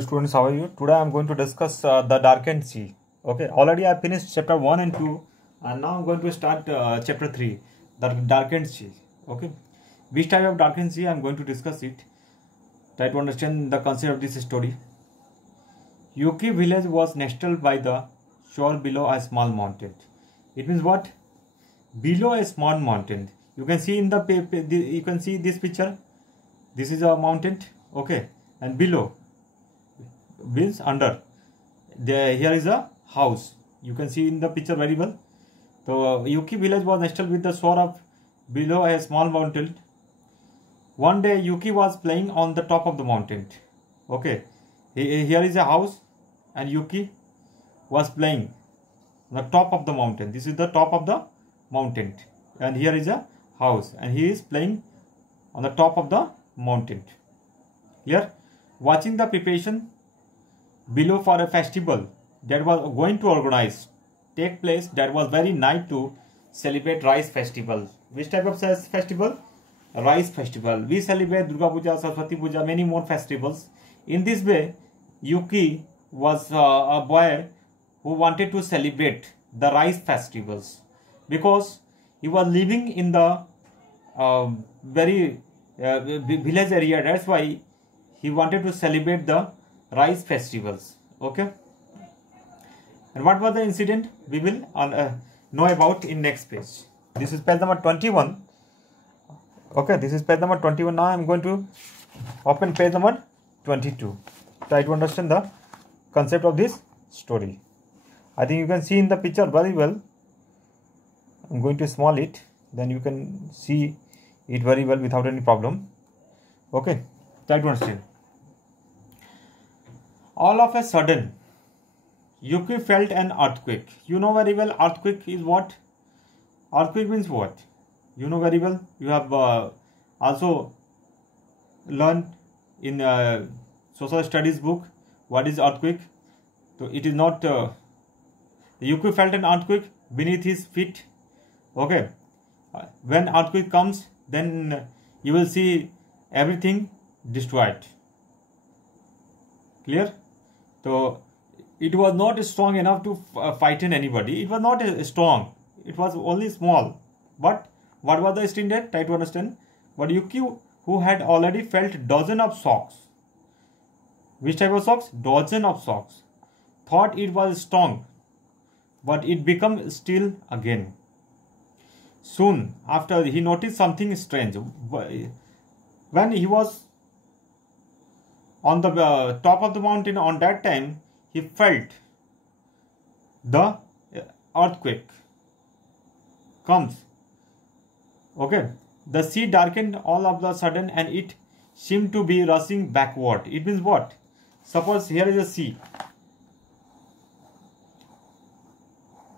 Students, how are you? Today I am going to discuss the darkened sea. Okay, already I finished chapter 1 and 2, and now I am going to start chapter 3, the darkened sea. Okay, which type of darkened sea I am going to discuss it. Try to understand the concept of this story. Yuki village was nestled by the shore below a small mountain. It means what? Below a small mountain. You can see in the paper, you can see this picture. This is a mountain. Okay, and below means under. Here is a house. You can see in the picture very well. So Yuki village was nestled with the shore of below a small mountain. One day Yuki was playing on the top of the mountain. Okay, here is a house, and Yuki was playing on the top of the mountain. This is the top of the mountain, and here is a house, and he is playing on the top of the mountain. Here, watching the preparation below for a festival that was going to take place, that was very nice to celebrate rice festival. Which type of festival? Rice festival. We celebrate Durga Puja, Saraswati Puja, many more festivals. In this way, Yuki was a boy who wanted to celebrate the rice festivals because he was living in the very village area. That's why he wanted to celebrate the rice festivals. Okay, and what was the incident? We will know about in next page. This is page number 21. Okay, this is page number 21. Now I am going to open page number 22. Try to understand the concept of this story. I think you can see in the picture very well. I'm going to small it, then you can see it very well without any problem. Okay, try to understand. All of a sudden, Yuki felt an earthquake. You know very well earthquake is what? Earthquake means what? You know very well. You have also learned in social studies book what is earthquake. So it is not. Yuki felt an earthquake beneath his feet. Okay. When earthquake comes, then you will see everything destroyed. Clear? So it was not strong enough to frighten anybody. It was not strong. It was only small. But what was the extent? Try to understand. But Yuki, who had already felt dozen of shocks. Which type of shocks? Dozen of shocks. Thought it was strong, but it became still again. Soon after, he noticed something strange. When he was on the top of the mountain, on that time, he felt the earthquake comes. Okay, the sea darkened all of a sudden, and it seemed to be rushing backward. It means what? Suppose here is a sea.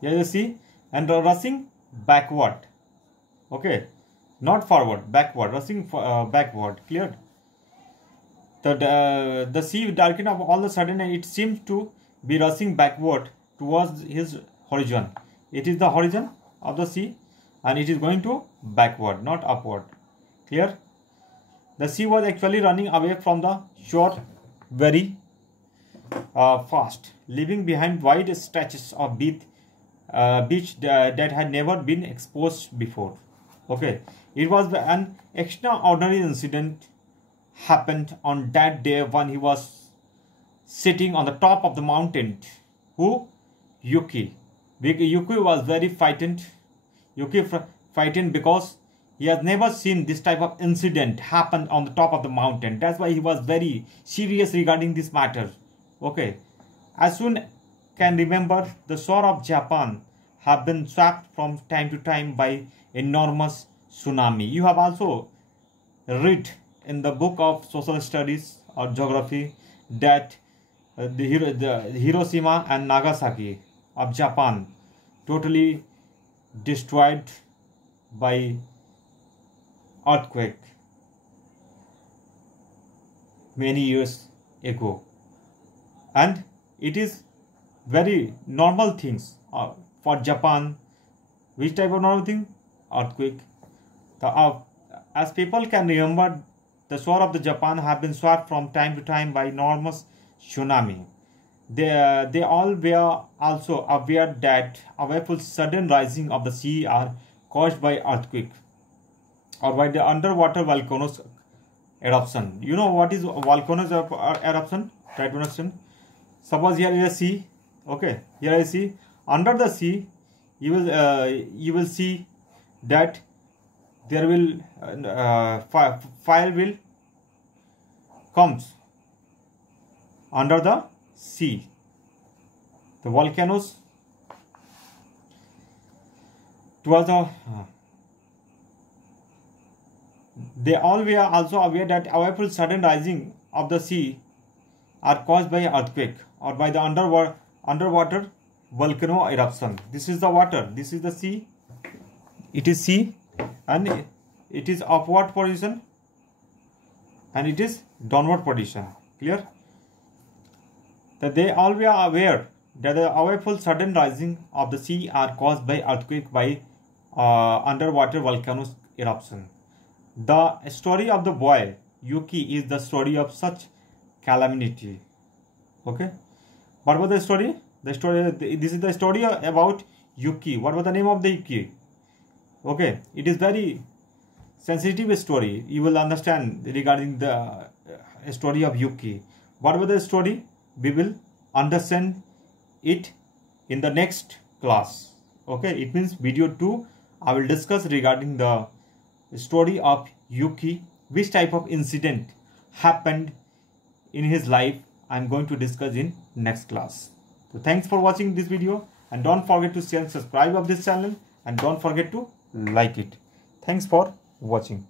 Here is a sea, and rushing backward. Okay, not forward, backward, rushing backward. Clear? The sea darkened all of a sudden, and it seemed to be rushing backward towards his horizon. It is the horizon of the sea, and it is going to backward, not upward. Clear? The sea was actually running away from the shore very fast, leaving behind wide stretches of beach that had never been exposed before. Okay, it was an extraordinary incident happened on that day when he was sitting on the top of the mountain. Who? Yuki. Yuki was very frightened. Yuki frightened because he has never seen this type of incident happen on the top of the mountain. That's why he was very serious regarding this matter. Okay, as soon can remember, the shore of Japan have been swept from time to time by enormous tsunami. You have also read in the book of social studies or geography that the Hiroshima and Nagasaki of Japan totally destroyed by earthquake many years ago, and it is very normal things for Japan. Which type of normal thing? Earthquake. As people can remember, the shore of the Japan have been swept from time to time by enormous tsunami. They all were also aware that powerful sudden rising of the sea are caused by earthquake or by the underwater volcanoes eruption. You know what is volcanoes eruption? Try to understand. Suppose here is a sea. Okay, here is sea. Under the sea, you will see that there will fire will comes under the sea. The volcanoes towards the they all were also aware that powerful sudden rising of the sea are caused by earthquake or by the underwater volcano eruption. This is the water, this is the sea, it is sea, and it is upward position and it is downward position. Clear? That they all were aware that the powerful sudden rising of the sea are caused by earthquake by underwater volcanoes eruption. The story of the boy Yuki is the story of such calamity. Okay, what was the story? This is the story about Yuki. What was the name of the Yuki? Okay, it is very sensitive story. You will understand regarding the story of Yuki. What was the story? We will understand it in the next class. Okay, it means video 2. I will discuss regarding the story of Yuki, which type of incident happened in his life. I am going to discuss in next class. So thanks for watching this video, and don't forget to share and subscribe of this channel, and don't forget to like it. Thanks for watching.